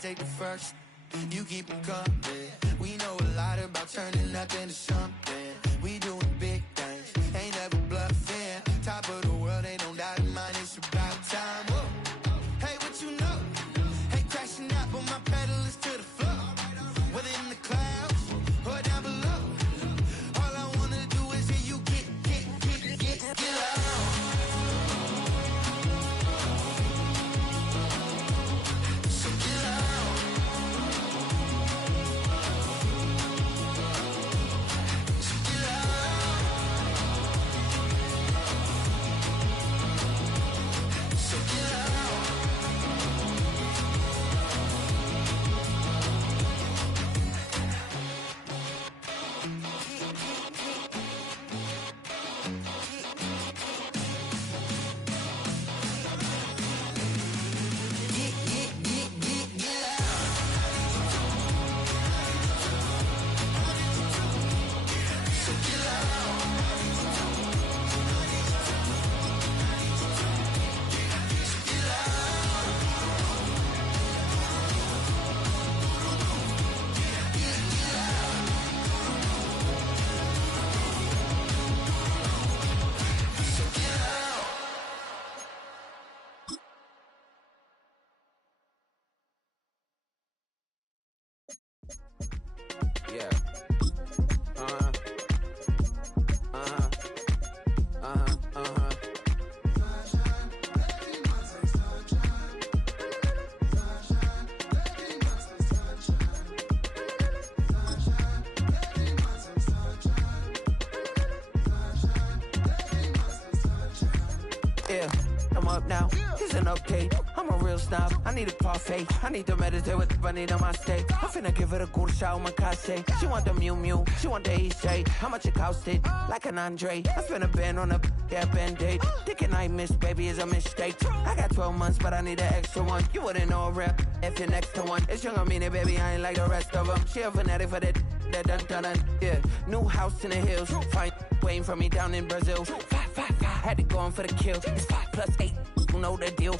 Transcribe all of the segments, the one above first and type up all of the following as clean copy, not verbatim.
take the first. You keep them coming. We know a lot about turning nothing to something. We doing big things, ain't never bluffing. Top of the world, ain't no doubt in mine. It's about time. Whoa. Hey, what you know? Hey, crashing out, but my pedal is to the floor. Whether in the clouds or down below, all I wanna do is hear you get loud. So get loud. So get loud. So get loud. Yeah. Uh-huh. Uh-huh. Uh-huh. Uh-huh. Yeah, I'm up now. Here's an update. I'm a real snob. I need a parfait. I need to meditate with the bunny on my steak. I'm finna give it a good shot with my case. She want the Mew Mew. She want the Eastside. How much it costed? Like an Andre. I spent a band on a band-aid. Thinking I miss, baby, is a mistake. I got 12 months, but I need an extra one. You wouldn't know a rep if you're next to one. It's young, I mean it, baby, I ain't like the rest of them. She a fanatic for that dun. Yeah, new house in the hills. Fine, waiting for me down in Brazil. Five, had to go on for the kill. It's 5 plus 8, you know the deal.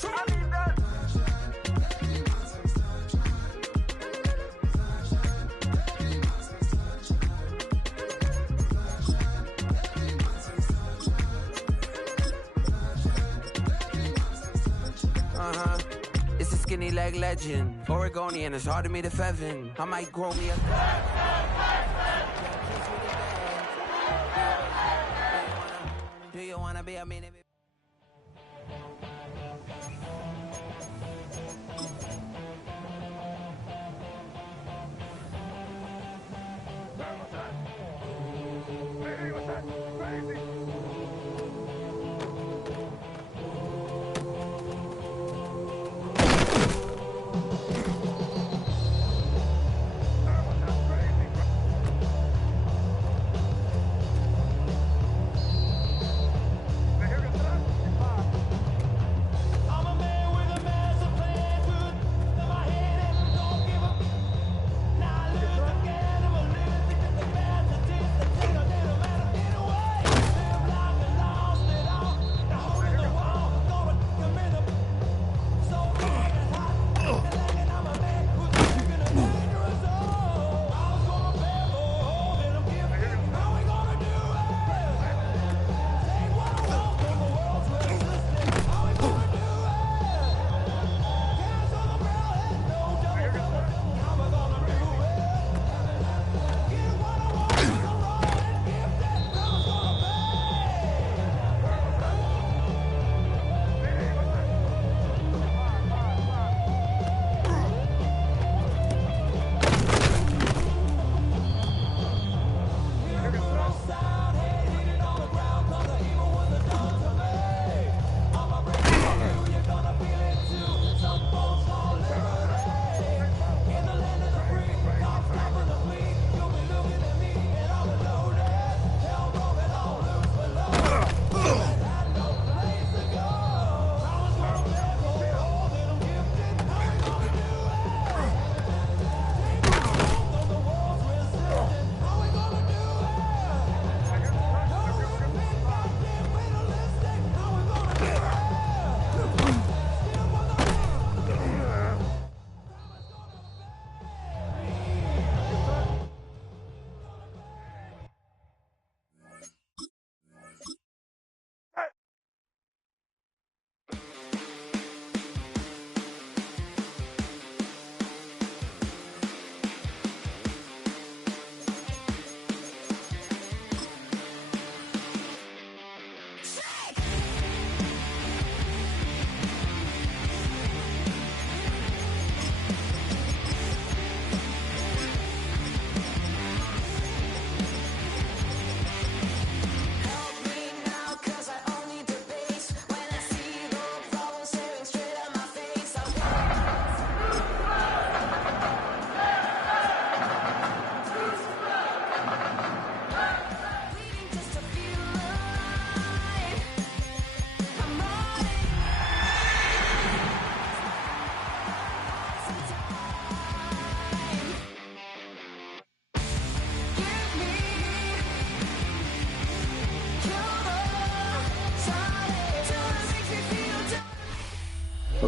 Uh-huh. It's a skinny leg legend. Oregonian, it's hard to meet a Fevin. I might grow me a... Do you wanna be a minute?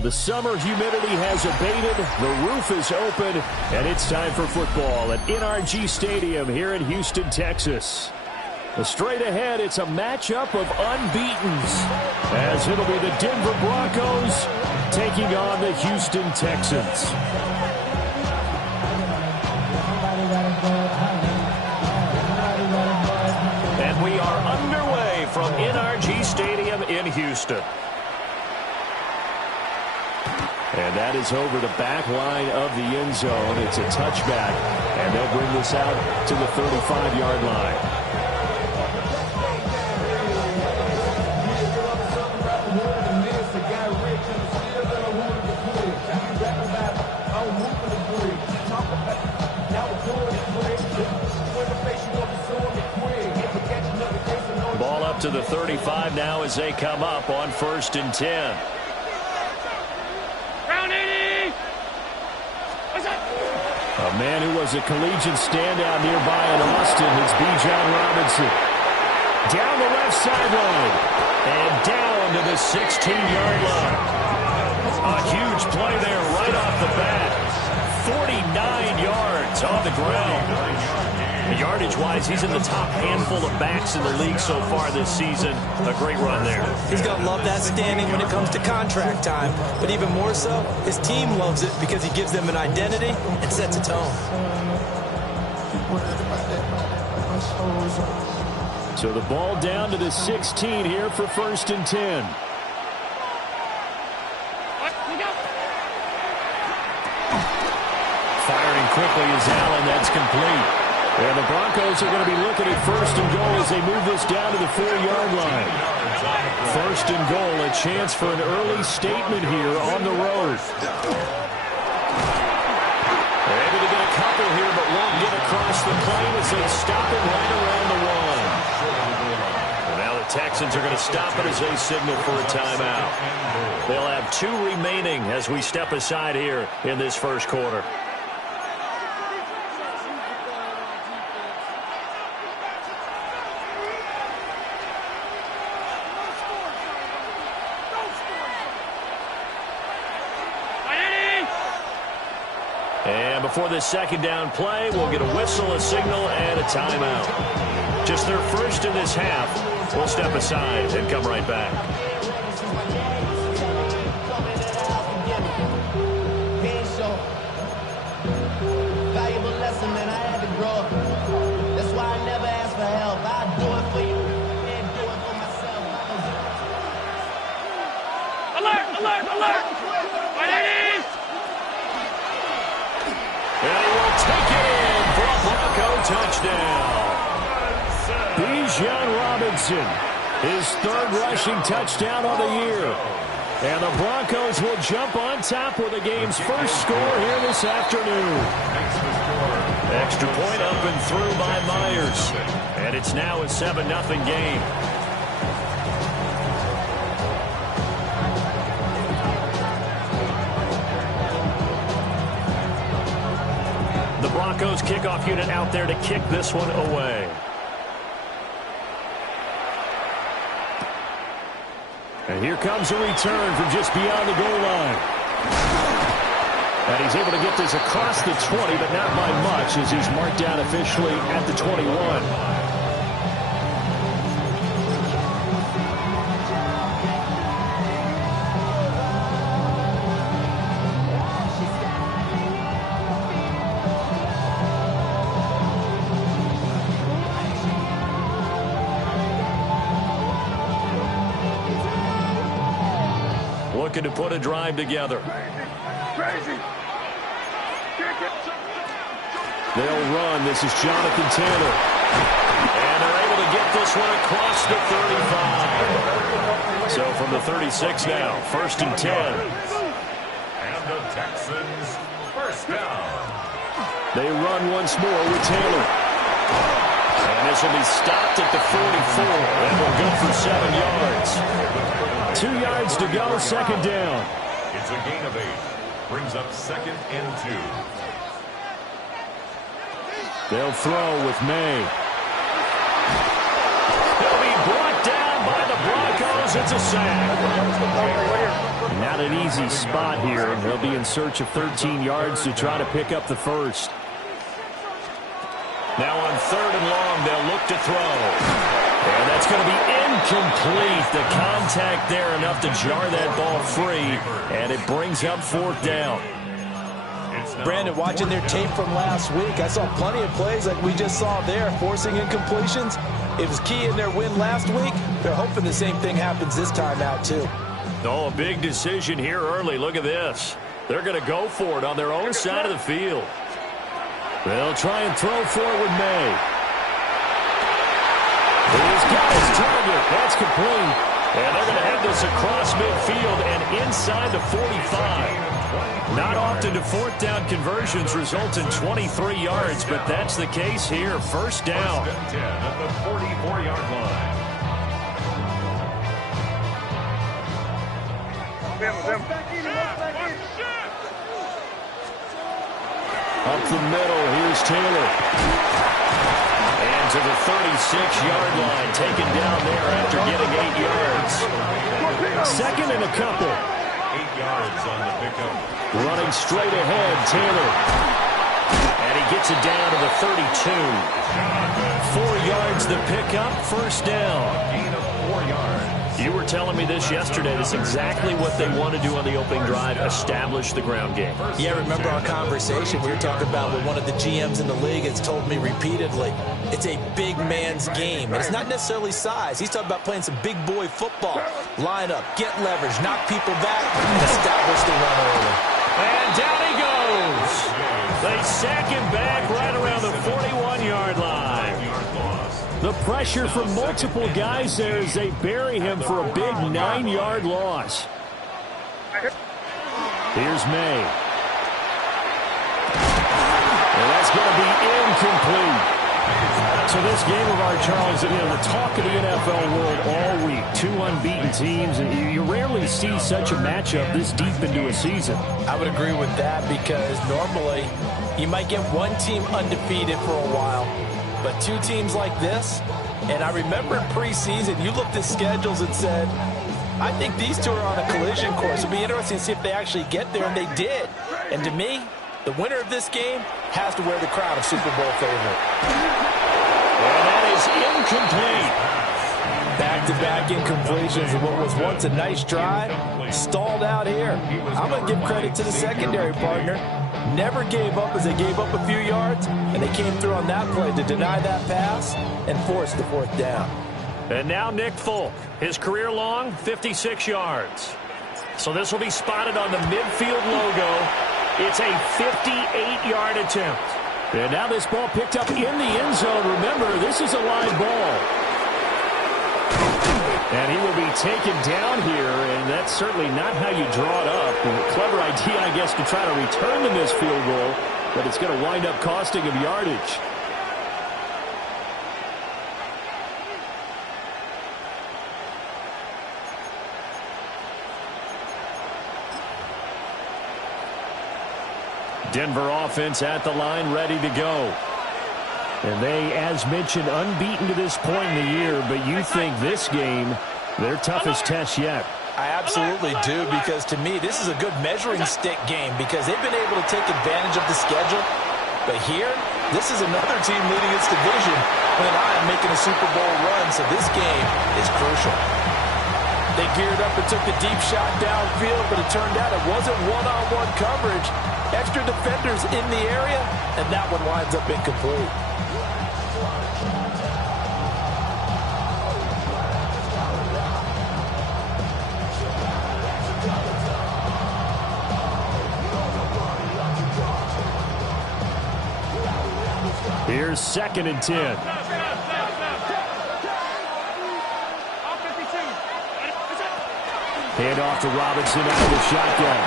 the summer humidity has abated, the roof is open, and it's time for football at NRG Stadium here in Houston, Texas. Straight ahead, it's a matchup of unbeatens, as it'll be the Denver Broncos taking on the Houston Texans. And we are underway from NRG Stadium in Houston. And that is over the back line of the end zone. It's a touchback, and they'll bring this out to the 35-yard line. Ball up to the 35 now as they come up on 1st and 10. A man who was a collegiate standout nearby in Austin is Bijan Robinson. Down the left sideline and down to the 16-yard line. A huge play there right off the bat. 49 yards on the ground. Yardage-wise, he's in the top handful of backs in the league so far this season. A great run there. He's going to love that standing when it comes to contract time. But even more so, his team loves it because he gives them an identity and sets a tone. So the ball down to the 16 here for 1st and 10. Firing quickly is Allen. That's complete. And the Broncos are going to be looking at 1st and goal as they move this down to the 4-yard line. 1st and goal, a chance for an early statement here on the road. They're able to get a couple here, but won't get across the plane as they stop it right around the 1. And now the Texans are going to stop it as they signal for a timeout. They'll have 2 remaining as we step aside here in this first quarter. And before this second down play, we'll get a whistle, a signal, and a timeout. Just their first in this half. We'll step aside and come right back. Valuable lesson that I had to grow up. That's why I never ask for help. I do it for you and do it for myself. Alert! Alert! Alert! And he will take it in for a Bronco touchdown. Bijan Robinson, his 3rd rushing touchdown of the year. And the Broncos will jump on top with the game's first score here this afternoon. Extra point up and through by Myers. And it's now a 7-0 game. The Broncos kickoff unit out there to kick this one away. And here comes a return from just beyond the goal line. And he's able to get this across the 20, but not by much as he's marked down officially at the 21. Looking to put a drive together. They'll run. This is Jonathan Taylor. And they're able to get this one across the 35. So from the 36 now, 1st and 10. And the Texans first down. They run once more with Taylor. And this will be stopped at the 44. And will go for 7 yards. 2 yards to go, 2nd down. It's a gain of 8. Brings up 2nd and 2. They'll throw with May. He'll be brought down by the Broncos Tackles, it's a sack. Not an easy spot here. They'll be in search of 13 yards to try to pick up the first. Now on 3rd and long, they'll look to throw. And that's going to be incomplete. The contact there enough to jar that ball free, and it brings up 4th down. Brandon, watching their tape from last week, I saw plenty of plays like we just saw there, forcing incompletions. It was key in their win last week. They're hoping the same thing happens this time out, too. Oh, a big decision here early. Look at this. They're going to go for it on their own side of the field. They'll try and throw for it with May. He's got his target. That's complete. And they're going to have this across midfield and inside the 45. Not often do 4th down conversions result in 23 yards, but that's the case here. 1st down. 1st and 10 at the 44-yard line. Up the middle, here's Taylor. And to the 36-yard line, taken down there after getting 8 yards. 2nd and a couple. 8 yards on the pickup. Running straight ahead, Taylor. And he gets it down to the 32. 4 yards the pickup, 1st down. Gain of 4 yards. You were telling me this yesterday. This is exactly what they want to do on the opening drive, establish the ground game. Yeah, remember our conversation we were talking about with one of the GMs in the league has told me repeatedly, it's a big man's game. And it's not necessarily size. He's talking about playing some big boy football. Line up, get leverage, knock people back, establish the run early. And down he goes. They sack him back right around the 41-yard line. The pressure from multiple guys there as they bury him for a big 9-yard loss. Here's May. And that's going to be incomplete. So this game of our Charles, the talk of the NFL world all week. 2 unbeaten teams, and you rarely see such a matchup this deep into a season. I would agree with that because normally you might get one team undefeated for a while, but 2 teams like this, and I remember in preseason, you looked at schedules and said, I think these 2 are on a collision course. It'll be interesting to see if they actually get there, and they did. And to me, the winner of this game has to wear the crown of Super Bowl favorite. And that is incomplete. Back-to-back incompletions of what was once a nice drive, stalled out here. I'm going to give credit to the secondary partner. Never gave up as they gave up a few yards, and they came through on that play to deny that pass and force the 4th down. And now Nick Folk, his career long, 56 yards. So this will be spotted on the midfield logo. It's a 58-yard attempt. And now this ball picked up in the end zone. Remember, this is a live ball. And he will be taken down here, and that's certainly not how you draw it up. And a clever idea, I guess, to try to return the missed field goal, but it's going to wind up costing him yardage. Denver offense at the line, ready to go. And they, as mentioned, unbeaten to this point in the year, but you think this game, their toughest test yet. I absolutely do, because to me, this is a good measuring stick game because they've been able to take advantage of the schedule. But here, this is another team leading its division with an eye on making a Super Bowl run, so this game is crucial. They geared up and took the deep shot downfield, but it turned out it wasn't one-on-one coverage. Extra defenders in the area, and that one winds up incomplete. Here's 2nd and 10. Hand off to Robinson out of the shotgun.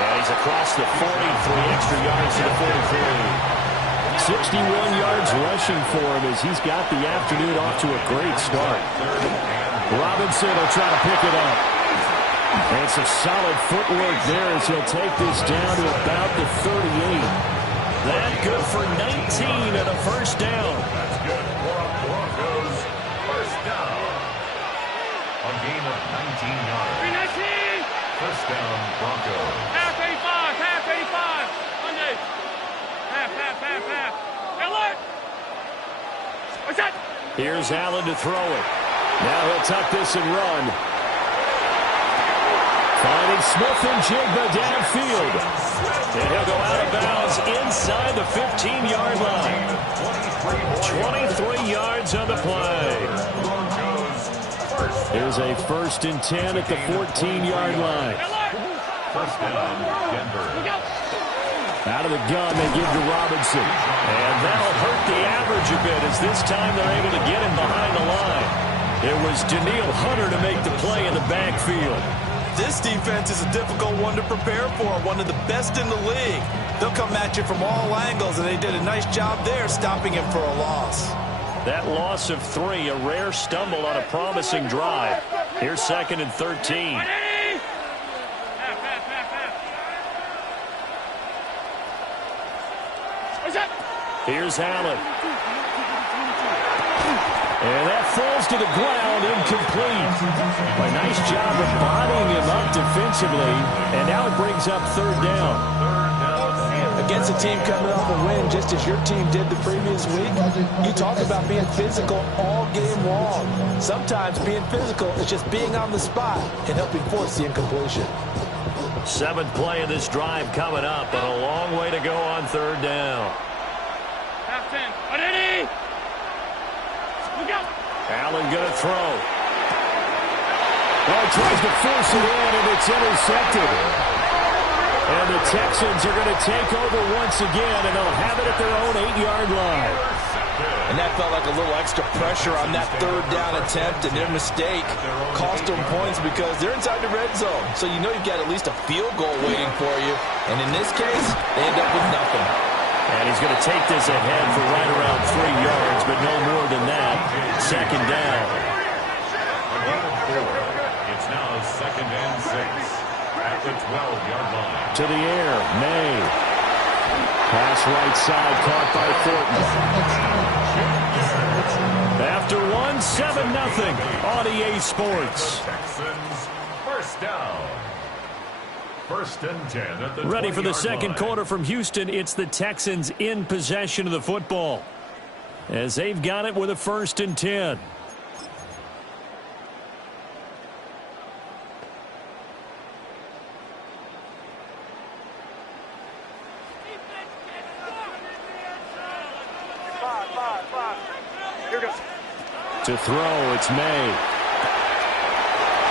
And he's across the 40, 3 extra yards to the 43. 61 yards rushing for him as he's got the afternoon off to a great start. Robinson will try to pick it up. And some solid footwork there as he'll take this down to about the 38. That good for 19 and a 1st down. That's good for a Broncos 1st down. A gain of 19 yards. 319. First down, Broncos. Half 85. Half 85. Monday. Half. Alert. What's that? Here's Allen to throw it. Now he'll tuck this and run. Finding Smith and Jigba downfield. And he'll go out of bounds inside the 15-yard line. 23 yards on the play. Here's a 1st and 10 at the 14-yard line. First down, Denver. Out of the gun, they give to Robinson. And that'll hurt the average a bit, as this time they're able to get him behind the line. It was Danielle Hunter to make the play in the backfield. This defense is a difficult one to prepare for, one of the best in the league. They'll come at you from all angles, and they did a nice job there stopping him for a loss. That loss of 3, a rare stumble on a promising drive. Here's 2nd and 13. Here's Allen. And that falls to the ground, incomplete. A nice job of bodying him up defensively. And now it brings up 3rd down. Against a team coming off a win just as your team did the previous week, you talk about being physical all game long. Sometimes being physical is just being on the spot and helping force the incompletion. 7th play of this drive coming up, but a long way to go on 3rd down. Half 10. Ready? Look out. Allen going to throw. Oh, tries to force it in, and it's intercepted. And the Texans are going to take over once again, and they'll have it at their own 8-yard line. And that felt like a little extra pressure on that 3rd down attempt, and their mistake cost them points because they're inside the red zone. So you know you've got at least a field goal waiting for you. And in this case, they end up with nothing. And he's going to take this ahead for right around 3 yards, but no more than that. 2nd down. It's now 2nd and 6 at the 12-yard line. To the air, May. Pass right side, caught by Thornton. After 1, 7-0 on EA Sports. Texans, first down. 1st and 10 at the Ready for the 2nd line. quarter from Houston. It's the Texans in possession of the football, as they've got it with a 1st and 10. To throw, it's May.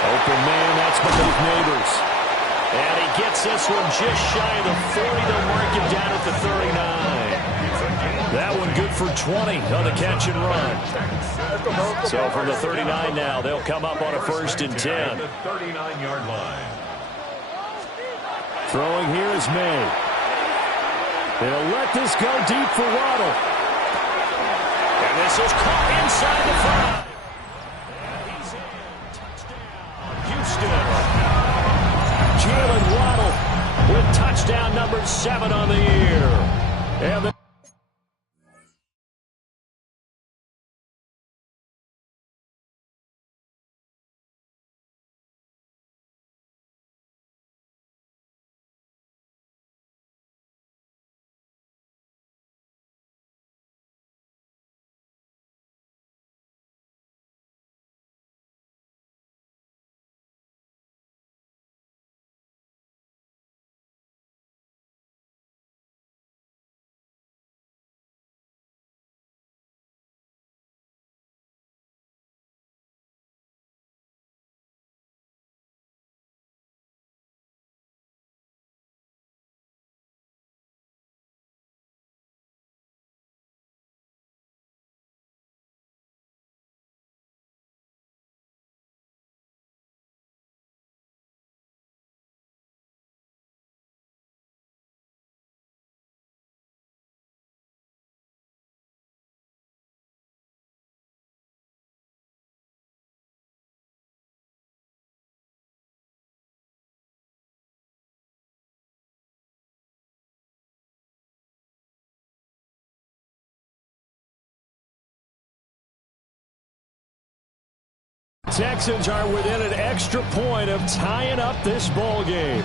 Open man, that's beneath Neighbors. And he gets this one just shy of the 40. They'll mark him down at the 39. That one good for 20 on the catch and run. So from the 39 now, they'll come up on a 1st and 10. The 39-yard line. Throwing here is May. They'll let this go deep for Waddle. And this is caught inside the 5. And he's in. Touchdown, Houston. Jalen Waddle with touchdown number 7 on the year. And the Texans are within an extra point of tying up this ball game.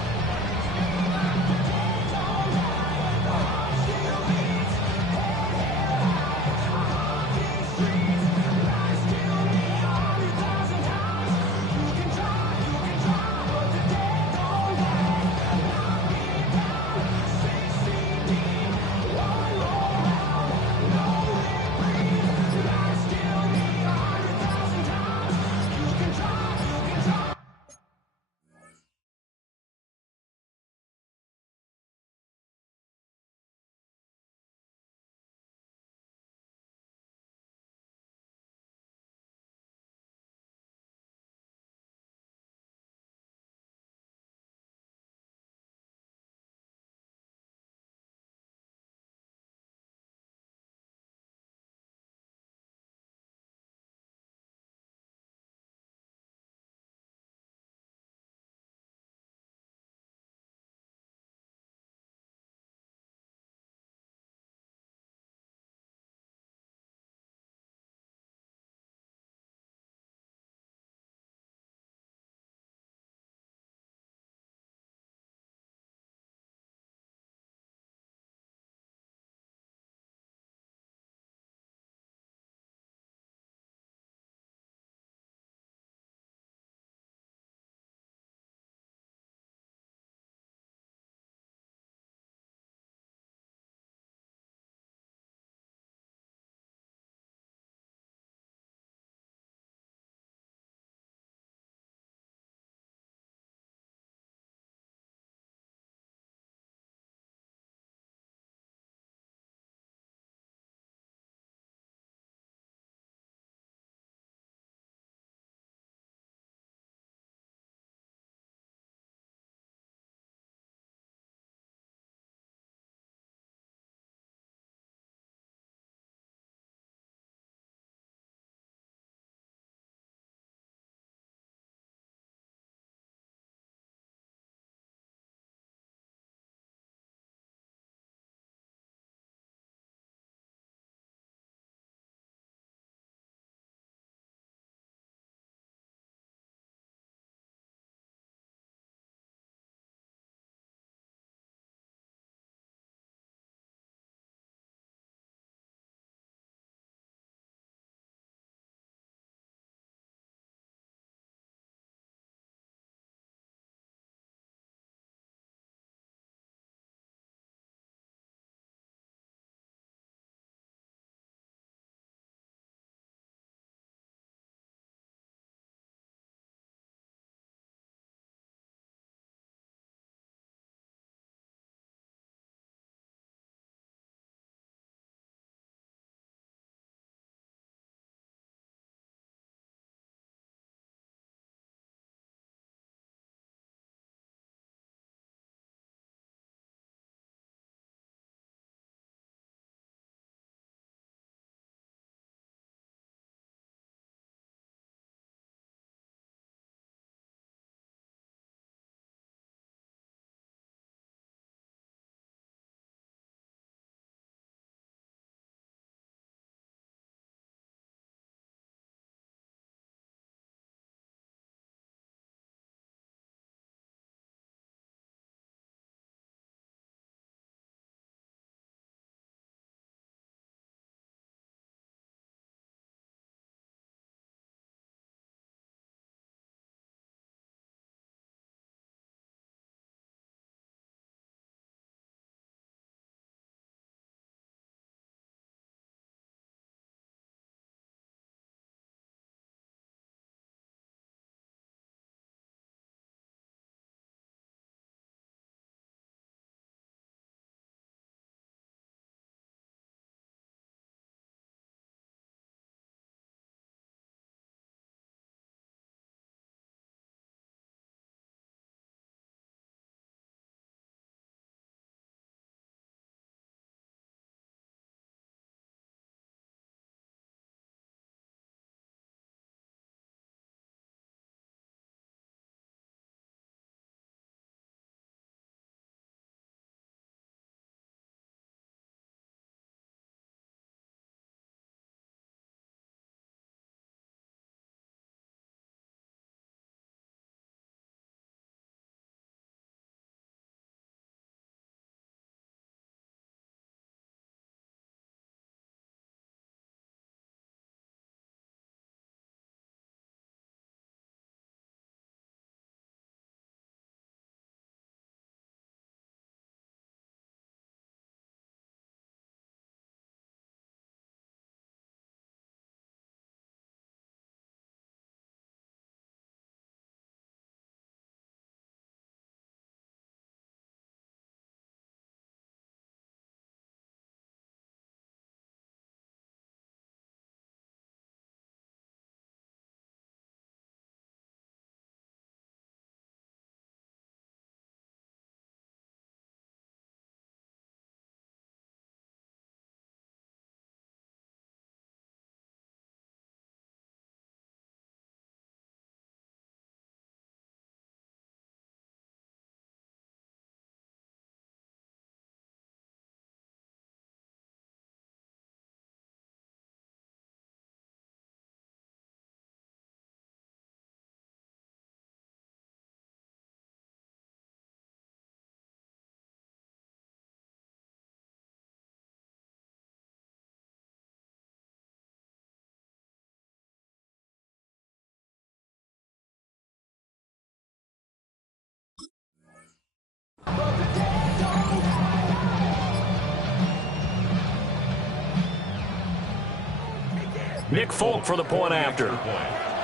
Nick Folk for the point after.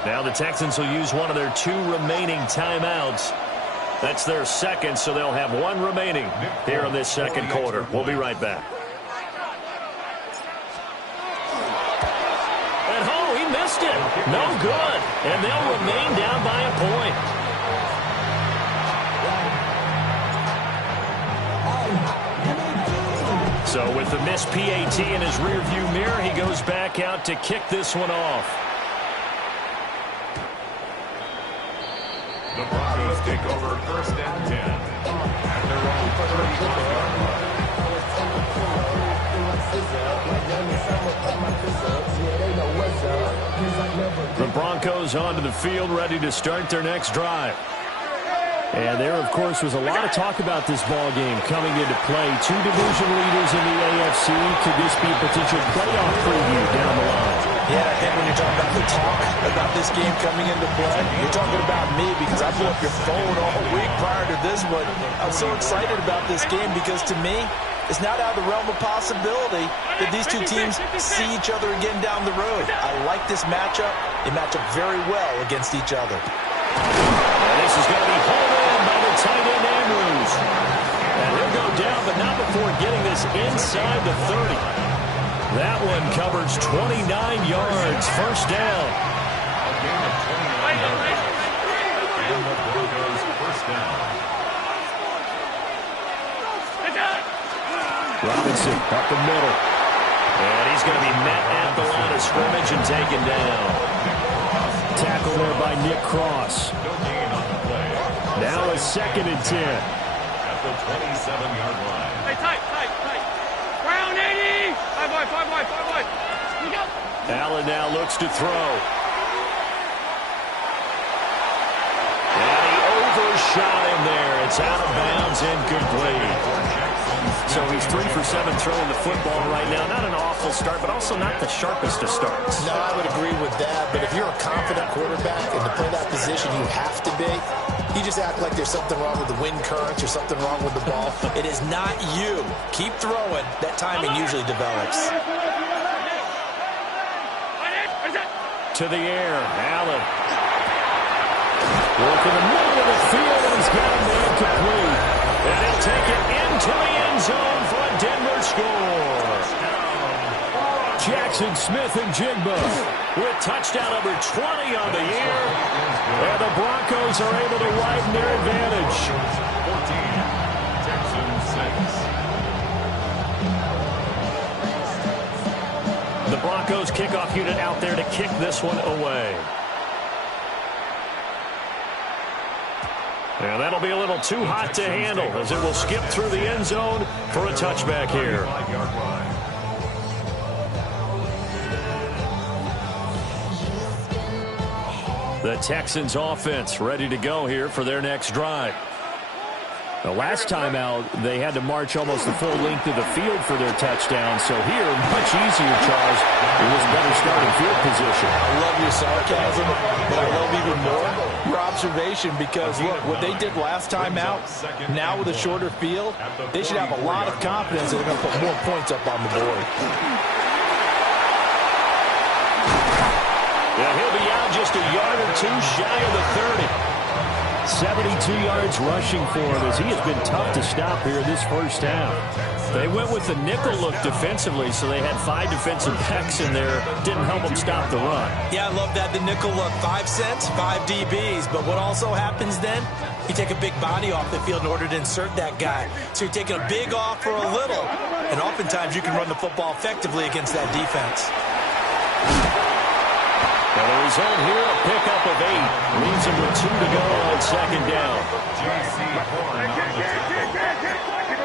Now the Texans will use one of their 2 remaining timeouts. That's their second, so they'll have 1 remaining here in this second quarter. We'll be right back. And oh, he missed it. No good. And they'll remain down by a point. So with the missed PAT in his rearview mirror, he goes back out to kick this one off. The Broncos take over 1st and 10. At their own 31-yard line. The Broncos onto the field, ready to start their next drive. And there, of course, was a lot of talk about this ball game coming into play. 2 division leaders in the AFC. Could this be a potential playoff preview down the line? Yeah, I think when you're talking about the talk about this game coming into play, you're talking about me because I blew up your phone all week prior to this one. I'm so excited about this game because to me, it's not out of the realm of possibility that these 2 teams see each other again down the road. I like this matchup. They match up very well against each other. And this is going to be hauled in by the tight end Andrews. And he'll go down, but not before getting this inside the 30. That one covers 29 yards. First down. A gain of 29 yards. And the Broncos first down. Robinson up the middle. And he's going to be met at the line of scrimmage and taken down. Tackle there by Nick Cross. No gain on the play. Now a 2nd and 10. At the 27-yard line. Hey, tight. Brown 80. 5 wide. You go. Allen now looks to throw. And he overshot him there. It's out of bounds, incomplete. So he's 3 for 7 throwing the football right now. Not an awful start, but also not the sharpest of starts. No, I would agree with that. But if you're a confident quarterback and to play that position, you have to be. You just act like there's something wrong with the wind currents or something wrong with the ball. It is not you. Keep throwing. That timing usually develops. To the air, Allen. Work in the middle of the field, and he's got a man complete. And he'll take it into the end zone for a Denver score. Jackson Smith and Jigba with touchdown number 20 on the year. And the Broncos are able to widen their advantage. 14, Texans 6. The Broncos kickoff unit out there to kick this one away. And that'll be a little too hot to handle as it will skip through the end zone for a touchback here. 5-yard line. The Texans offense ready to go here for their next drive. The last time out, they had to march almost the full length of the field for their touchdown. So here, much easier, Charles. It was better starting field position. I love your sarcasm, but I love even more your observation because, look, what they did last time out, now with a shorter field, they should have a lot of confidence that they're going to put more points up on the board. Yeah, he'll be out just a yard or 2 shy of the 30. 72 yards rushing for him as he has been tough to stop here in this first half. They went with the nickel look defensively, so they had 5 defensive backs in there. Didn't help them stop the run. Yeah, I love that, the nickel look. 5 cents, 5 DBs. But what also happens then, you take a big body off the field in order to insert that guy. So you're taking a big off for a little. And oftentimes you can run the football effectively against that defense. And the result here, a pickup of 8. Leaves him with 2 to go on second down. J.C. Horn on the tackle.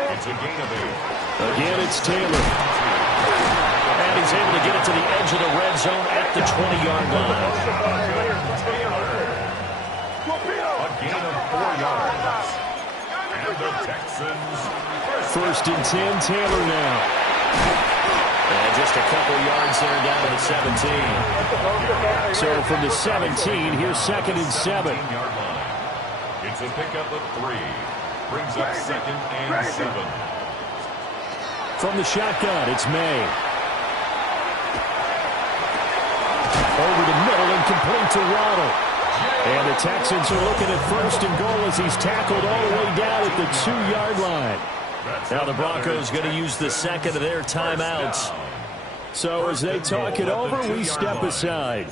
It's a gain of 8. Again, it's Taylor. And he's able to get it to the edge of the red zone at the 20-yard line. A gain of 4 yards. And the Texans. First and 10, Taylor now. And just a couple yards there down to the 17. So from the 17, here's 2nd and 7. 15-yard line. It's a pickup of 3. Brings up 2nd and 7. From the shotgun, it's May. Over the middle and complete to Waddle. And the Texans are looking at first and goal as he's tackled all the way down at the 2-yard line. Now the Broncos going to use the second of their timeouts. So as they talk it over, we step aside.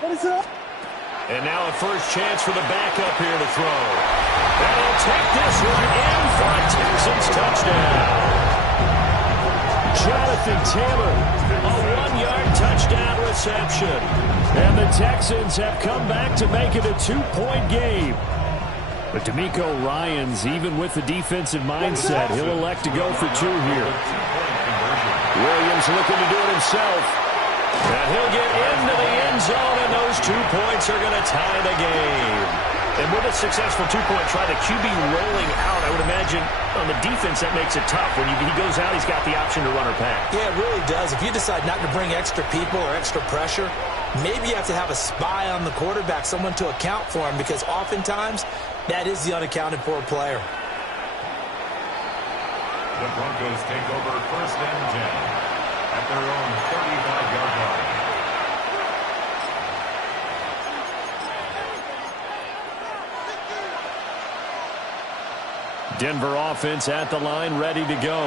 What is up? And now a first chance for the backup here to throw. And he'll take this one in for a Texans touchdown. Jonathan Taylor, a 1-yard touchdown reception. And the Texans have come back to make it a 2-point game. But DeMeco Ryans, even with the defensive mindset, he'll elect to go for 2 here. Williams looking to do it himself. And he'll get into the end zone, and those 2 points are going to tie the game. And with a successful 2-point try, the QB rolling out, I would imagine on the defense that makes it tough. When he goes out, he's got the option to run or pass. Yeah, it really does. If you decide not to bring extra people or extra pressure, maybe you have to have a spy on the quarterback, someone to account for him, because oftentimes that is the unaccounted for player. The Broncos take over first and 10 at their own 35-yard line. Denver offense at the line, ready to go.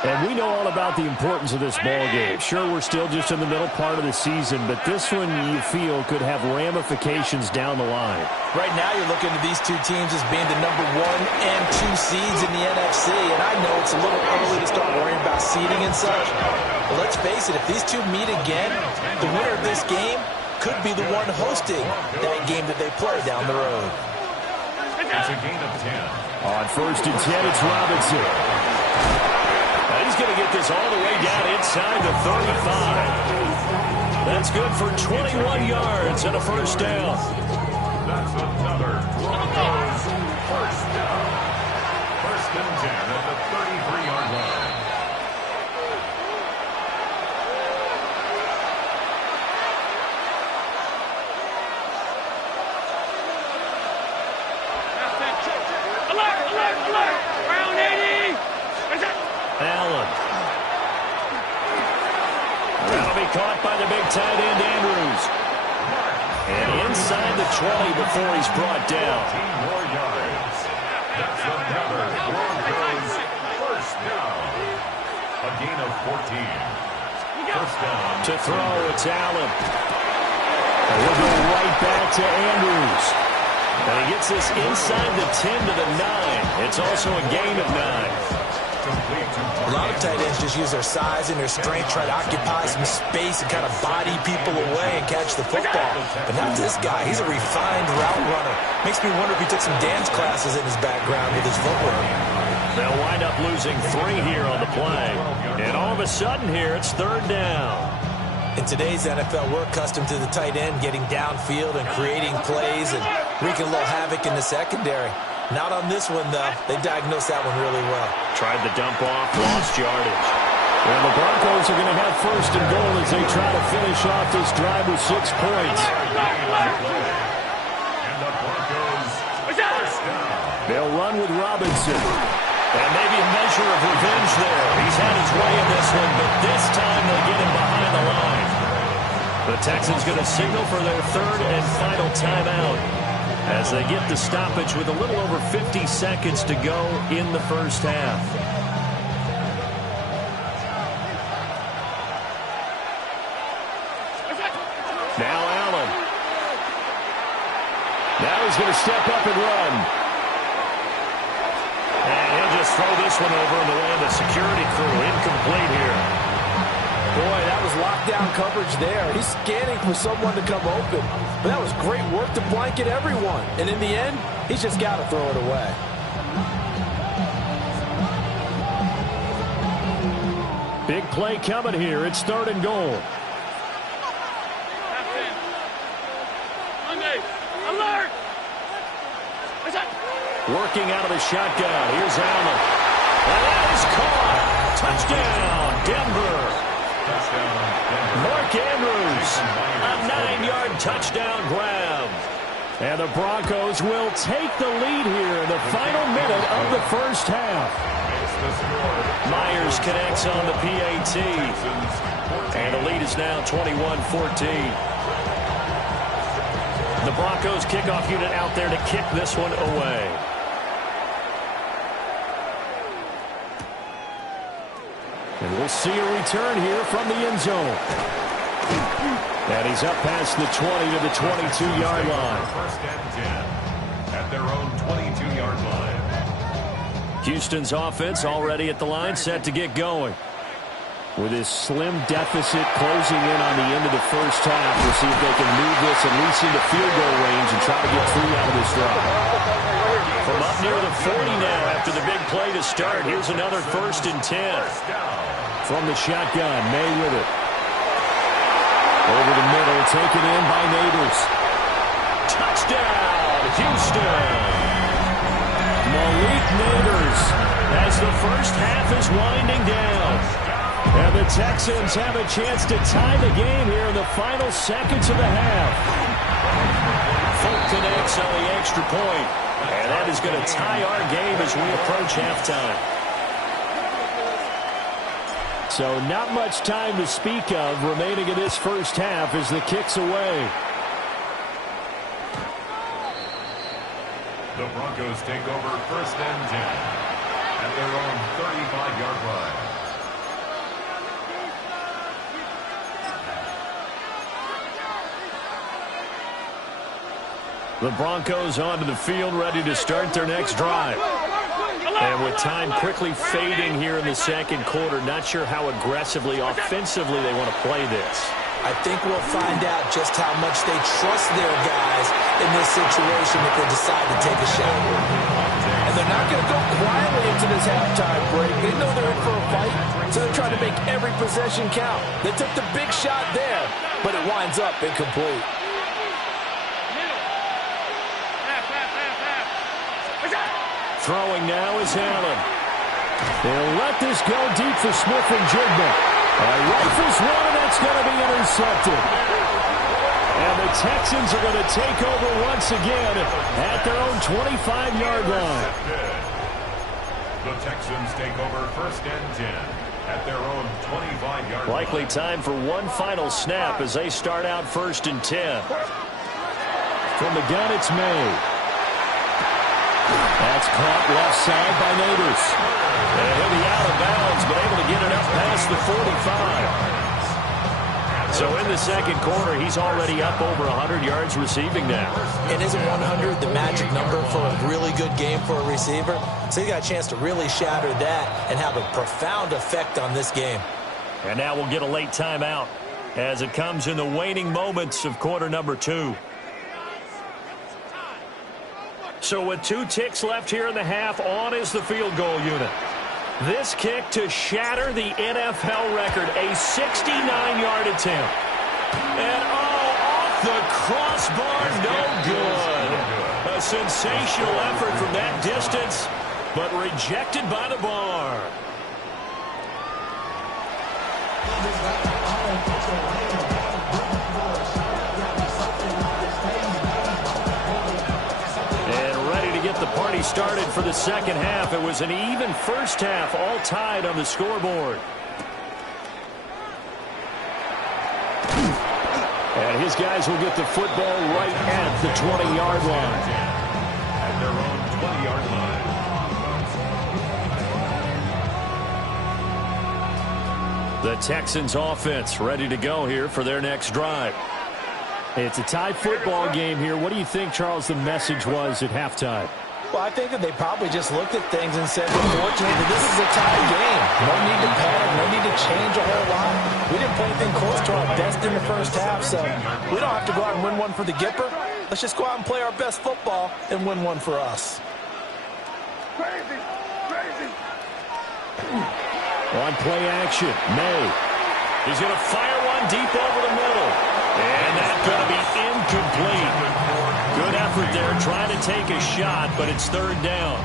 And we know all about the importance of this ball game. Sure, we're still just in the middle part of the season, but this one you feel could have ramifications down the line. Right now you're looking at these two teams as being the number 1 and 2 seeds in the NFC, and I know it's a little early to start worrying about seeding and such. But let's face it, if these two meet again, the winner of this game could be the one hosting that game that they play down the road. It's a gain of 10. On first and 10, it's Robinson. He's going to get this all the way down inside the 35. That's good for 21 yards and a first down. That's another Broncos first down. First and 10 at the 33-yard line. Alert! Round 80! Allen. That'll be caught by the big tight end, Andrews. And inside the 20 before he's brought down. 14 more yards. That's another Broncos first down. A gain of 14. First down. To throw, it's Allen. And we'll go right back to Andrews. And he gets this inside the 10 to the 9. It's also a gain of 9. A lot of tight ends just use their size and their strength, try to occupy some space and kind of body people away and catch the football. But not this guy. He's a refined route runner. Makes me wonder if he took some dance classes in his background with his footwork. They'll wind up losing 3 here on the play. And all of a sudden here, it's third down. In today's NFL, we're accustomed to the tight end getting downfield and creating plays and wreaking a little havoc in the secondary. Not on this one, though. They diagnosed that one really well. Tried the dump off, lost yardage. And the Broncos are going to have first and goal as they try to finish off this drive with 6 points. And the Broncos first down. They'll run with Robinson. And maybe a measure of revenge there. He's had his way in this one, but this time they get him behind the line. The Texans going to signal for their third and final timeout as they get the stoppage with a little over 50 seconds to go in the first half. Now Allen. Now he's going to step up and run. And he'll just throw this one over in the way of the security crew. Incomplete here. Boy, that was lockdown coverage there. He's scanning for someone to come open. But that was great work to blanket everyone. And in the end, he's just got to throw it away. Big play coming here. It's third and goal. Alert! Working out of the shotgun. Here's Allen. And that is caught. Touchdown, Denver. Mark Andrews, a 9-yard touchdown grab. And the Broncos will take the lead here in the final minute of the first half. Myers connects on the PAT. And the lead is now 21-14. The Broncos kickoff unit out there to kick this one away. And we'll see a return here from the end zone. And he's up past the 20 to the 22-yard line. First and 10 at their own 22-yard line. Houston's offense already at the line, set to get going. With his slim deficit closing in on the end of the first half, we'll see if they can move this at least into field goal range and try to get 3 out of this drive. From up near the 40 now after the big play to start, here's another 1st and 10. From the shotgun, May with it. Over the middle, taken in by Neighbors. Touchdown, Houston! Malik Neighbors as the first half is winding down. And the Texans have a chance to tie the game here in the final seconds of the half. Folk connects on the extra point. And that is going to tie our game as we approach halftime. So not much time to speak of remaining in this first half as the kick's away. The Broncos take over 1st and 10 at their own 35-yard line. The Broncos onto the field, ready to start their next drive. And with time quickly fading here in the second quarter, not sure how aggressively, offensively they want to play this. I think we'll find out just how much they trust their guys in this situation if they decide to take a shot. And they're not going to go quietly into this halftime break. They know they're in for a fight, so they're trying to make every possession count. They took the big shot there, but it winds up incomplete. Throwing now is Allen. They'll let this go deep for Smith and Jigba. Rifles one, and that's going to be intercepted. And the Texans are going to take over once again at their own 25-yard line. The Texans take over 1st and 10 at their own 25-yard line. Likely time for one final snap as they start out 1st and 10. From the gun, it's May. That's caught left side by Neighbors. And he'll be out of bounds, but able to get it up past the 45. So in the second quarter, he's already up over 100 yards receiving now. And isn't 100 the magic number for a really good game for a receiver? So he got a chance to really shatter that and have a profound effect on this game. And now we'll get a late timeout as it comes in the waning moments of quarter number 2. So with 2 ticks left here in the half, on is the field goal unit. This kick to shatter the NFL record, a 69-yard attempt. And off the crossbar, no good. A sensational effort from that distance, but rejected by the bar. The party started for the second half. It was an even first half, all tied on the scoreboard. And his guys will get the football right at the 20-yard line. At their own 20-yard line. The Texans offense ready to go here for their next drive. It's a tie football game here. What do you think, Charles, the message was at halftime? Well, I think that they probably just looked at things and said, unfortunately, this is a tie game. No need to panic, no need to change a whole lot. We didn't play anything close to our best in the first half, so we don't have to go out and win one for the Gipper. Let's just go out and play our best football and win one for us. On play action, May. He's going to fire one deep over the middle. And that's going to be incomplete. Good effort there trying to take a shot, but it's 3rd down.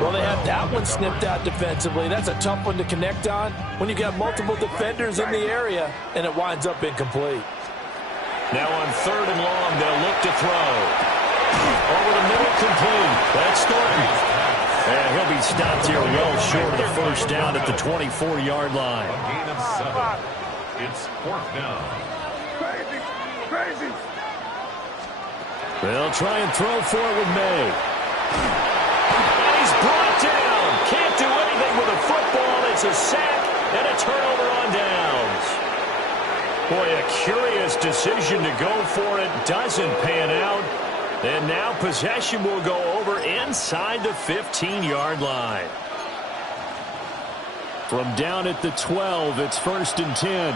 Well, they have that one snipped out defensively. That's a tough one to connect on when you got multiple defenders in the area, and it winds up incomplete. Now on 3rd and long, they'll look to throw. Over the middle, complete. That's Thornton. And he'll be stopped here well short of the first down at the 24-yard line. A gain of 7. It's 4th down. Crazy. They'll try and throw for it with May. And he's brought down. Can't do anything with a football. It's a sack and a turnover on downs. Boy, a curious decision to go for it. Doesn't pan out. And now possession will go over inside the 15-yard line. From down at the 12, it's 1st and 10.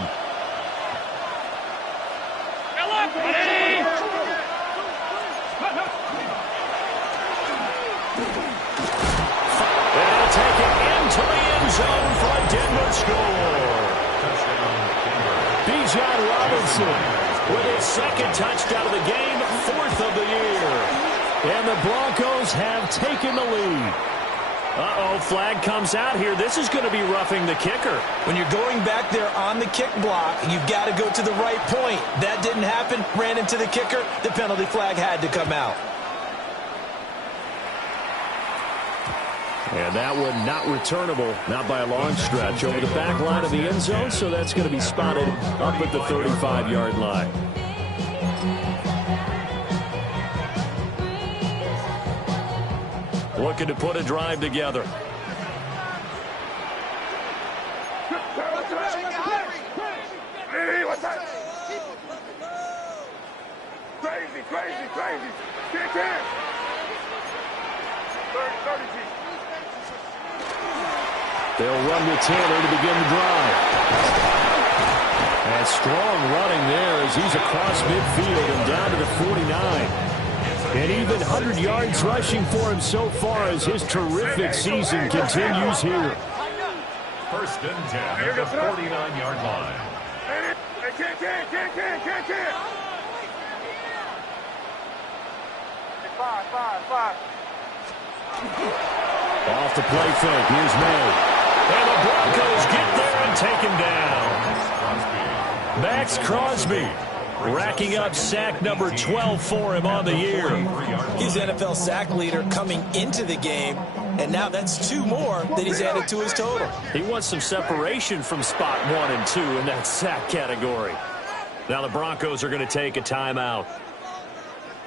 They'll take it into the end zone for a Denver score. Bijan Robinson with his 2nd touchdown of the game, 4th of the year. And the Broncos have taken the lead. Uh-oh, flag comes out here. This is going to be roughing the kicker. When you're going back there on the kick block, you've got to go to the right point. That didn't happen. Ran into the kicker. The penalty flag had to come out. And that one not returnable, not by a long stretch, over the back line of the end zone, so that's going to be spotted up at the 35-yard line. Looking to put a drive together. Hey, what's that? Crazy. Can't. 30 G. They'll run with Taylor to begin the drive. And strong running there as he's across midfield and down to the 49. And even 100 yards rushing for him so far as his terrific season continues here. 1st and 10 at the 49-yard line. Can't. 5. Off the play fake, here's May. And the Broncos get there and take him down. Max Crosby racking up sack number 12 for him on the year. He's NFL sack leader coming into the game, and now that's 2 more that he's added to his total. He wants some separation from spot 1 and 2 in that sack category. Now the Broncos are going to take a timeout.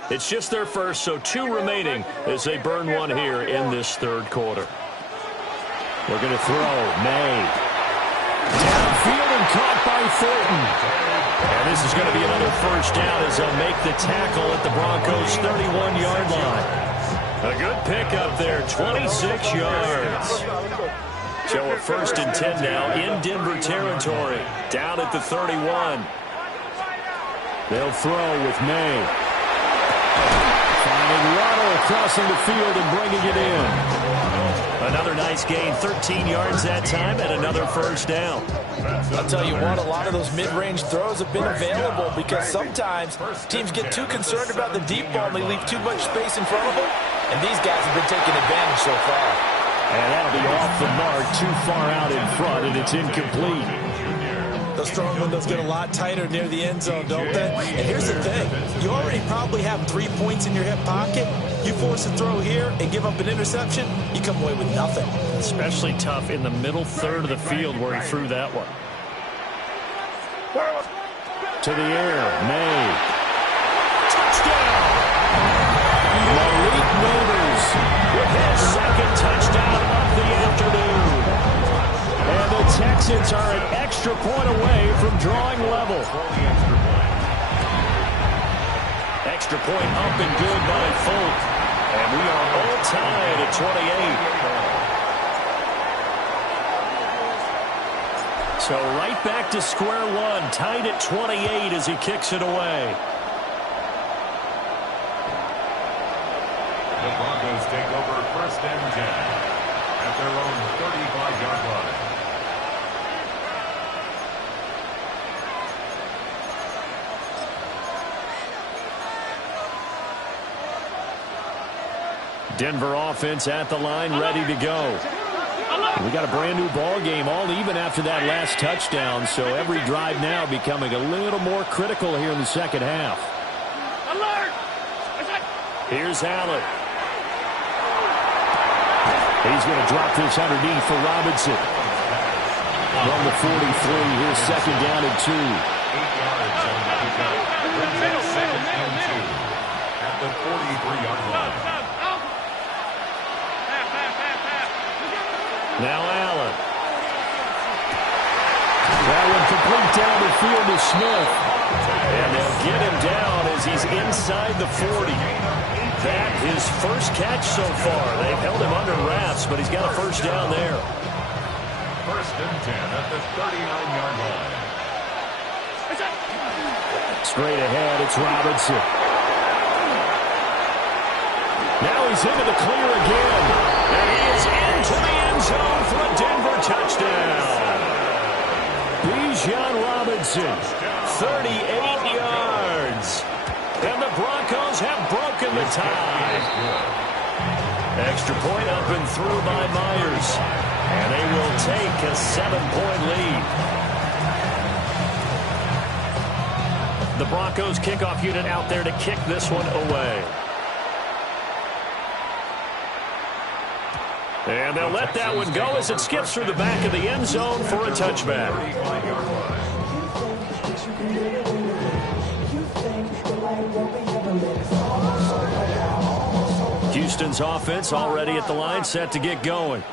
It's just their first, so 2 remaining as they burn one here in this 3rd quarter. We're going to throw. May. Downfield and caught by Thornton. And this is going to be another first down as they'll make the tackle at the Broncos' 31-yard line. A good pickup there, 26 yards. So a 1st and 10 now in Denver territory. Down at the 31. They'll throw with May. Finding Waddle crossing the field and bringing it in. Another nice gain, 13 yards that time, and another first down. I'll tell you what, a lot of those mid-range throws have been available because sometimes teams get too concerned about the deep ball and they leave too much space in front of them, and these guys have been taking advantage so far. And that'll be off the mark, too far out in front, and it's incomplete. Those throwing windows get a lot tighter near the end zone, don't they? And here's the thing. You already probably have 3 points in your hip pocket. You force a throw here and give up an interception, you come away with nothing. Especially tough in the middle third of the field where he threw that one. To the air, May. Touchdown! Malik Neighbors with his 2nd touchdown of the afternoon. And the Texans are an extra point away from drawing level. Extra point up and good by Folk. And we are all tied at 28. So right back to square one, tied at 28 as he kicks it away. The Broncos take over 1st and 10 at their own 35-yard line. Denver offense at the line, ready to go. We got a brand new ball game, all even after that last touchdown, so every drive now becoming a little more critical here in the second half. Alert! Here's Allen. He's going to drop this underneath for Robinson. From the 43, here's second down and 2. 8 yards on the pickup. Second and 2 at the 43-yard line. Now Allen. That one complete down the field to Smith. And they'll get him down as he's inside the 40. That his first catch so far. They've held him under wraps, but he's got a first down there. First and 10 at the 39-yard line. Straight ahead, it's Robinson. Now he's into the clear again. And he is into the end zone for a Denver touchdown. Bijan Robinson, 38 yards. And the Broncos have broken the tie. Extra point up and through by Myers. And they will take a 7-point lead. The Broncos kickoff unit out there to kick this one away. And they'll let that one go as it skips through the back of the end zone for a touchback. Houston's offense already at the line, set to get going.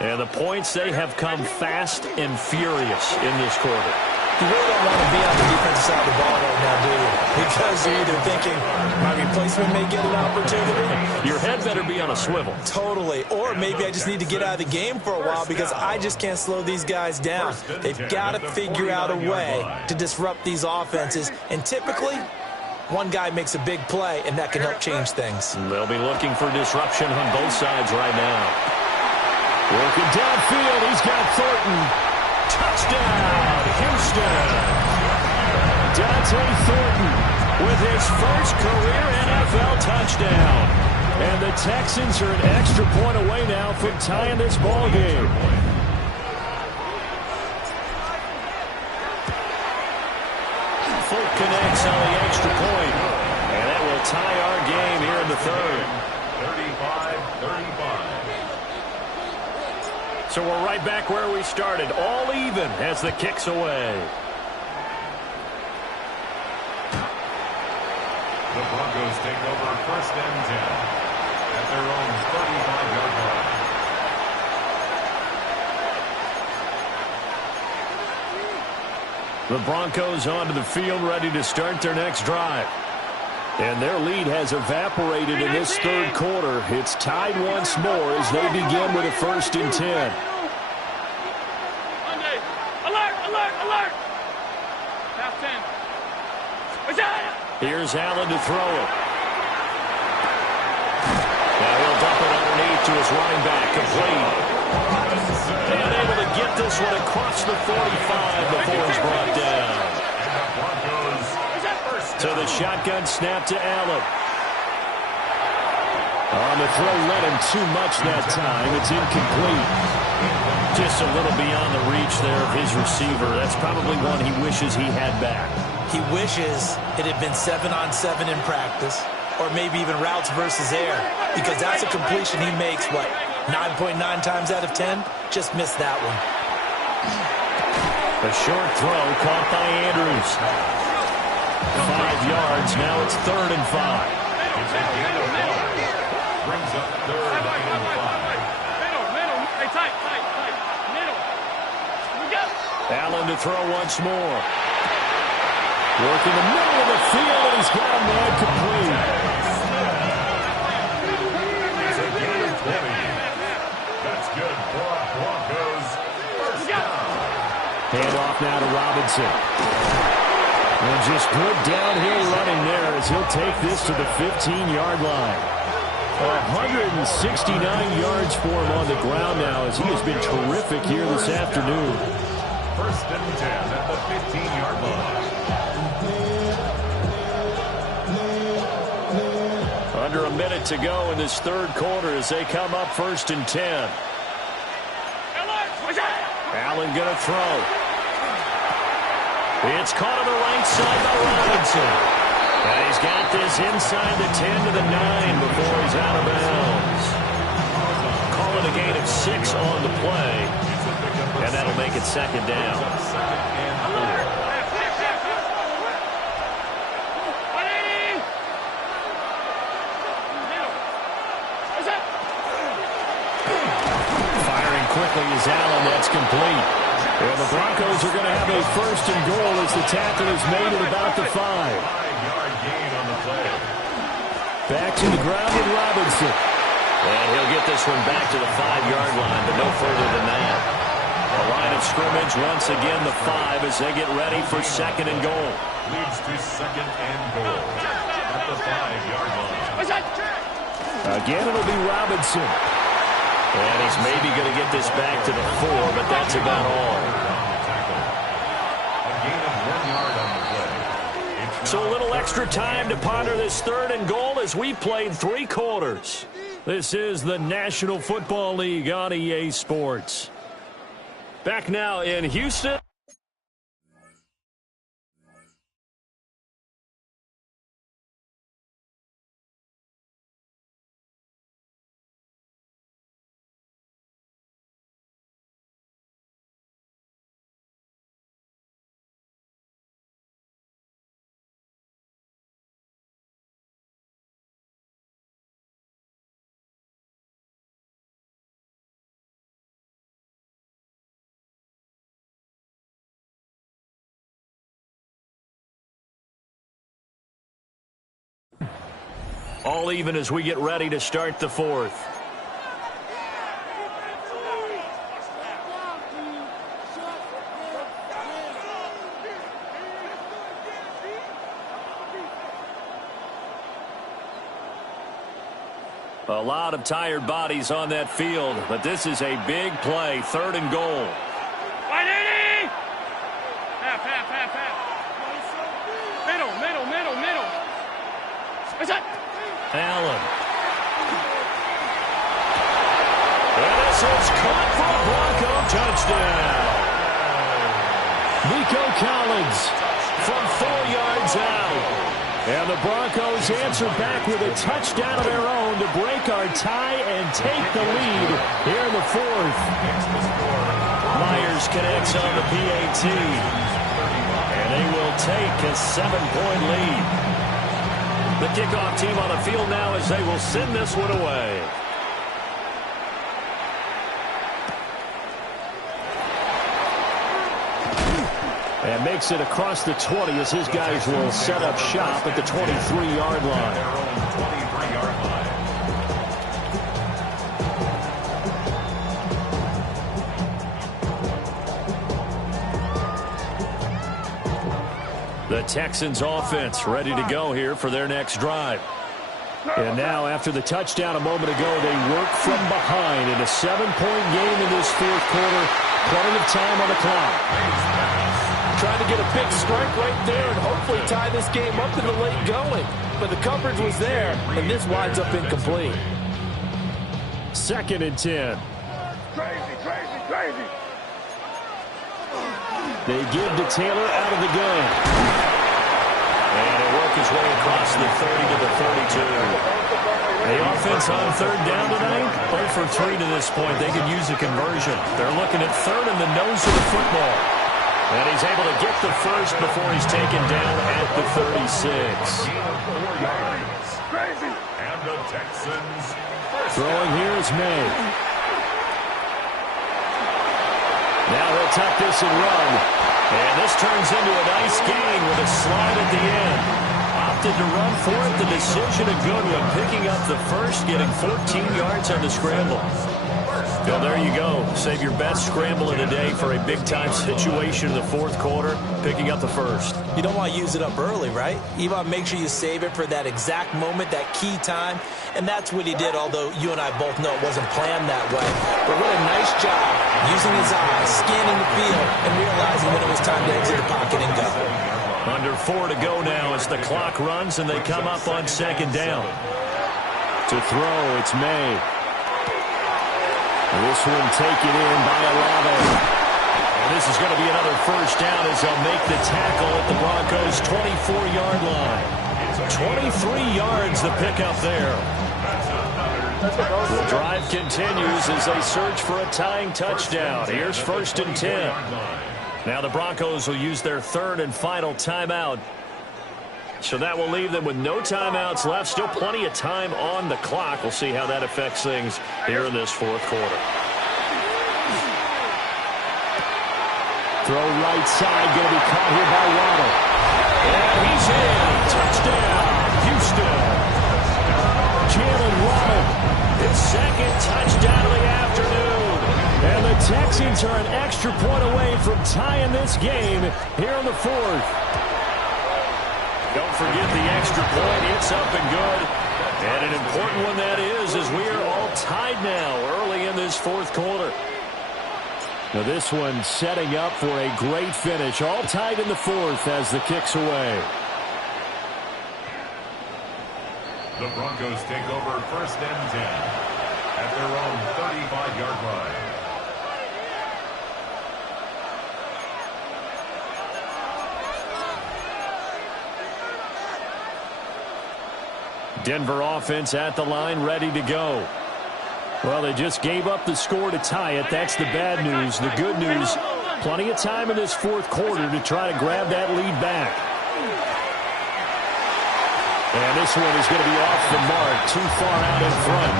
And the points, they have come fast and furious in this quarter. You really don't want to be on the defensive side of the ball right now, do you? Because you're either thinking, my replacement may get an opportunity. Your head better be on a swivel. Totally. Or maybe I just need to get out of the game for a while because I just can't slow these guys down. They've got to figure out a way to disrupt these offenses. And typically, one guy makes a big play, and that can help change things. They'll be looking for disruption on both sides right now. Working downfield, he's got Thornton. Touchdown, Houston. Dante Thornton with his first career NFL touchdown. And the Texans are an extra point away now from tying this ball game. Folk connects on the extra point. And that will tie our game here in the third. 35-35. So we're right back where we started, all even as the kick's away. The Broncos take over first and 10 at their own 35-yard line. The Broncos onto the field, ready to start their next drive. And their lead has evaporated in this third quarter. It's tied once more as they begin with a first and 10. Alert, alert, alert! Half 10. Here's Allen to throw it. Now he'll dump it underneath to his running back, complete. And able to get this one across the 45 before he's brought down. So the shotgun snap to Allen. On the throw, let him too much that time. It's incomplete. Just a little beyond the reach there of his receiver. That's probably one he wishes he had back. He wishes it had been 7-on-7 in practice, or maybe even routes versus air, because that's a completion he makes, what, 9.9 times out of 10? Just missed that one. A short throw caught by Andrews. 5 yards, now it's 3rd and 5. It's a gain of 1. Brings up 3rd and 5. Middle. Hey, tight. Middle. We go. Allen to throw once more. Working the middle of the field, and he's got him there complete. It's a gain of 20. That's good for Broncos. First down. Hand off now to Robinson. And just good downhill running there as he'll take this to the 15-yard line. 169 yards for him on the ground now as he has been terrific here this afternoon. First and 10 at the 15-yard line. Under a minute to go in this third quarter as they come up 1st and 10. Allen going to throw. It's caught on the right side by Robinson. And he's got this inside the 10 to the 9 before he's out of bounds. Call it a gain of 6 on the play. And that'll make it second down. Firing quickly is Allen. That's complete. Well, the Broncos are going to have a first and goal as the tackle is made at about the 5. Back to the ground with Robinson. And he'll get this one back to the 5-yard line, but no further than that. The line of scrimmage once again the 5 as they get ready for second and goal. Leads to second and goal at the 5-yard line. Again, it'll be Robinson. And he's maybe going to get this back to the 4, but that's about all. A gain of 1 yard on the play. So a little extra time to ponder this third and goal as we played 3 quarters. This is the National Football League on EA Sports. Back now in Houston. All even as we get ready to start the 4th. A lot of tired bodies on that field, but this is a big play, 3rd and goal. Allen. And this is caught for a Bronco touchdown. Nico Collins from 4 yards out. And the Broncos answer back with a touchdown of their own to break our tie and take the lead here in the 4th. Myers connects on the PAT. And they will take a 7-point lead. The kickoff team on the field now as they will send this one away. And makes it across the 20 as his guys will set up shop at the 23-yard line. The Texans offense ready to go here for their next drive. And now after the touchdown a moment ago, they work from behind in a 7-point game in this 4th quarter. Plenty of time on the clock. Trying to get a big strike right there and hopefully tie this game up in the late going. But the coverage was there, and this winds up incomplete. 2nd and 10. They give to Taylor out of the gun. And he'll work his way across the 30 to the 32. The offense on 3rd down tonight, 0 for 3 to this point. They could use a conversion. They're looking at 3rd in the nose of the football. And he's able to get the first before he's taken down at the 36. And the Texans throwing here is May. Now he'll tuck this and run. And this turns into a nice gain with a slide at the end. Opted to run for it. The decision a good one. Picking up the first, getting 14 yards on the scramble. Well, there you go. Save your best scramble of the day for a big-time situation in the 4th quarter, picking up the first. You don't want to use it up early, right? You want to make sure you save it for that exact moment, that key time. And that's what he did, although you and I both know it wasn't planned that way. But what a nice job using his eyes, scanning the field, and realizing when it was time to exit the pocket and go. Under 4 to go now as the clock runs and they come up on 2nd down. To throw, it's May. This one taken in by Olave. And this is going to be another first down as they'll make the tackle at the Broncos' 24-yard line. 23 yards the pickup there. The drive continues as they search for a tying touchdown. Here's 1st and 10. Now the Broncos will use their 3rd and final timeout. So that will leave them with no timeouts left. Still plenty of time on the clock. We'll see how that affects things here in this 4th quarter. Throw right side, going to be caught here by Waddle. And he's in. Touchdown, Houston. Jalen Waddle, his 2nd touchdown of the afternoon. And the Texans are an extra point away from tying this game here in the 4th. Don't forget the extra point. It's up and good. And an important one that is, as we are all tied now early in this 4th quarter. Now this one setting up for a great finish. All tied in the 4th as the kick's away. The Broncos take over 1st and 10 at their own 35-yard line. Denver offense at the line, ready to go. Well, they just gave up the score to tie it. That's the bad news. The good news, plenty of time in this 4th quarter to try to grab that lead back. And this one is going to be off the mark, too far out in front.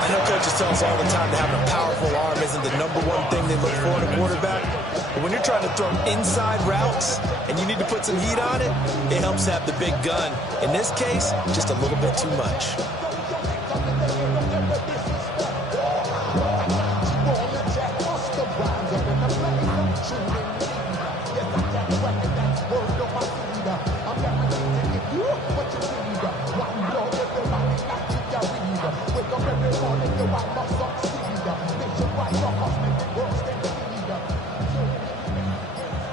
I know coaches tell us all the time that having a powerful arm isn't the #1 thing they look for in a quarterback. But when you're trying to throw inside routes and you need to put some heat on it, it helps have the big gun. In this case, just a little bit too much.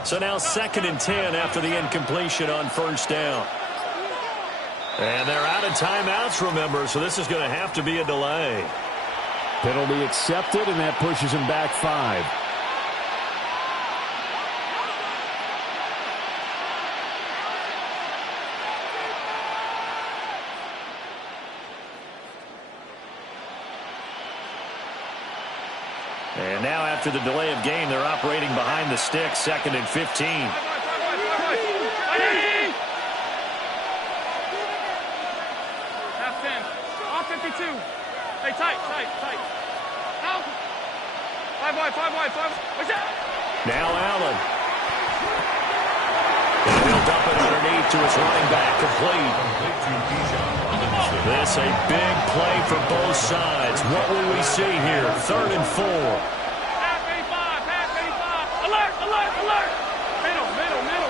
So now 2nd and 10 after the incompletion on 1st down. And they're out of timeouts, remember, so this is going to have to be a delay. Penalty accepted, and that pushes him back 5. And now after the delay of game, they're operating behind the stick, 2nd and 15. Half 10. Off 52. Hey, tight. Out. 5 wide. What's that? Now Allen. And he'll dump it underneath to his running back, complete. This a big play for both sides. What will we see here? 3rd and 4. Half 85. Alert.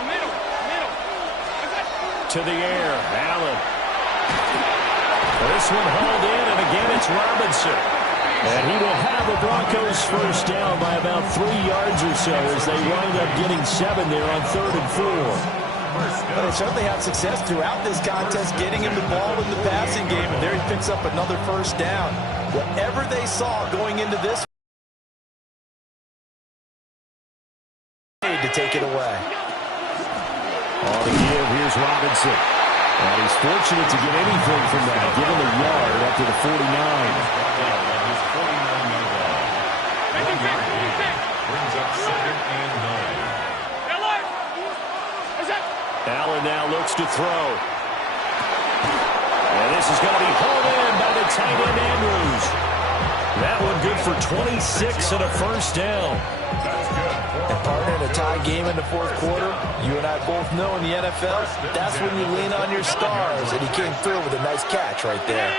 Middle. To the air, Allen. This one hauled in, and again it's Robinson. And he will have the Broncos 1st down by about 3 yards or so as they wind up getting 7 there on 3rd and 4. But they certainly had success throughout this contest getting him the ball in the passing game, and there he picks up another 1st down. Whatever they saw going into this to take it away. On the give, here's Robinson. And he's fortunate to get anything from that, given the yard up to the 49. Brings up 2nd and 9. Allen now looks to throw. And this is going to be hauled in by the tight end Andrews. That one good for 26 and a 1st down. And partner, in a tie game in the 4th quarter, you and I both know in the NFL, that's when you lean on your stars. And he came through with a nice catch right there.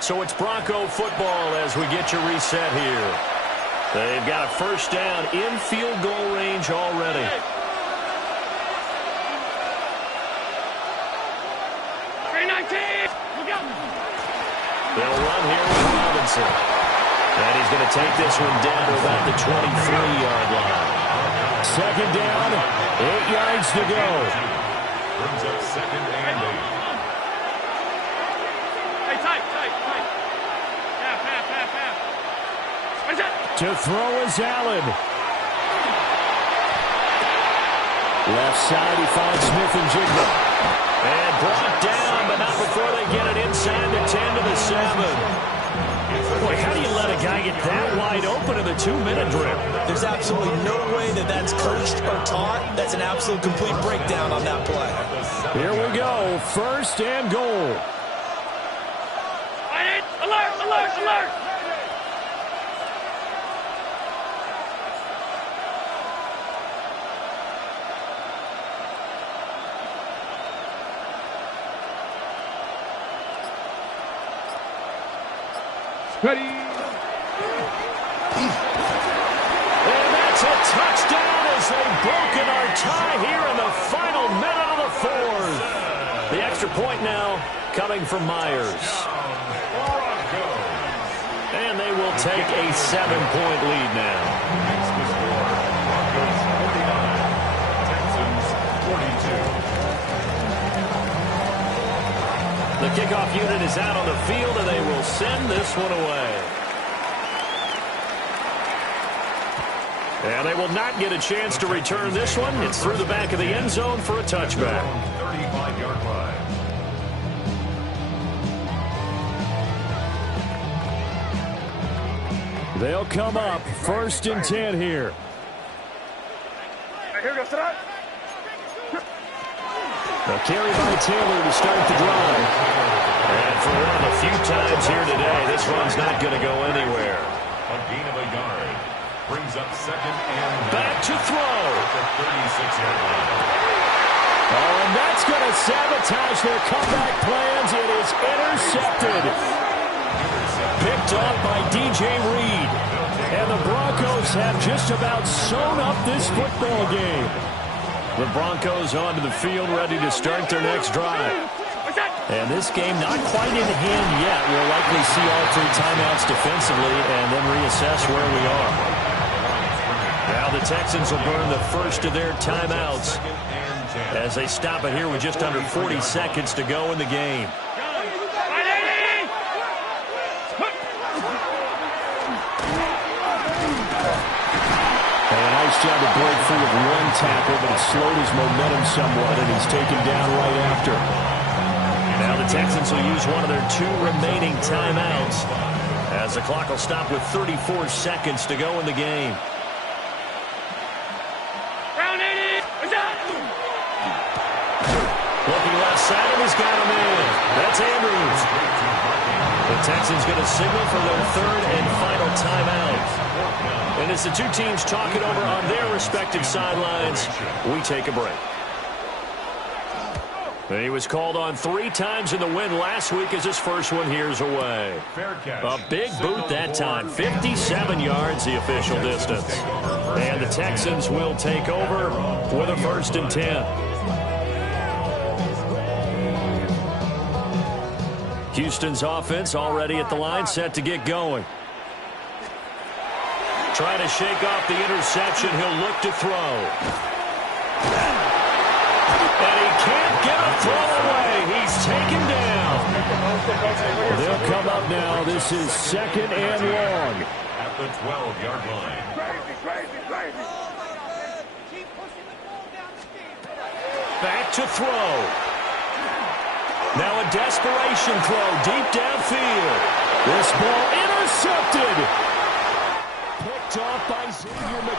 So it's Bronco football as we get your reset here. They've got a first down in field goal range already. They'll run here with Robinson. And he's going to take this one down to about the 23-yard line. Second down, 8 yards to go. Brings up second and 8. Hey, tight. Half. What is that? To throw is Allen. Left side, he finds Smith and Jigba. And brought down, but not before they get it inside the 10 to the 7. Boy, how do you let a guy get that wide open in the 2-minute drill? There's absolutely no way that that's coached or taught. That's an absolute complete breakdown on that play. Here we go, first and goal. Alert! Ready. And that's a touchdown as they've broken our tie here in the final minute of the fourth. The extra point now coming from Myers. And they will take a 7-point lead now. The kickoff unit is out on the field, and they will send this one away. And they will not get a chance to return this one. It's through the back of the end zone for a touchback. 35-yard line. They'll come up first and 10 here. Here we go, start. A carry by Taylor to start the drive. And for one of the few times here today, this one's not going to go anywhere. A gain of a yard. Brings up second and back to throw. The 36-yard line. Oh, and that's going to sabotage their comeback plans. It is intercepted. Picked off by DJ Reed. And the Broncos have just about sewn up this football game. The Broncos onto the field, ready to start their next drive. And this game not quite in hand yet. We'll likely see all 3 timeouts defensively and then reassess where we are. Now the Texans will burn the first of their timeouts as they stop it here with just under 40 seconds to go in the game. Nice job to break free of one tackle, but it slowed his momentum somewhat, and he's taken down right after. Now the Texans will use one of their 2 remaining timeouts as the clock will stop with 34 seconds to go in the game. Round 80. Looking left side, and he's got him in. That's Andrews. The Texans going to signal for their 3rd and final timeout. And as the 2 teams talk it over on their respective sidelines, we take a break. And he was called on 3 times in the win last week as his first one here's away. A big boot that time. 57 yards the official distance. And the Texans will take over with a 1st and 10. Houston's offense already at the line, set to get going. Trying to shake off the interception. He'll look to throw. And he can't get a throw away. He's taken down. They'll come up now. This is 2nd and long. At the 12-yard line. Back to throw. Now a desperation throw deep downfield. This ball intercepted. Picked off by Xavier McKinney.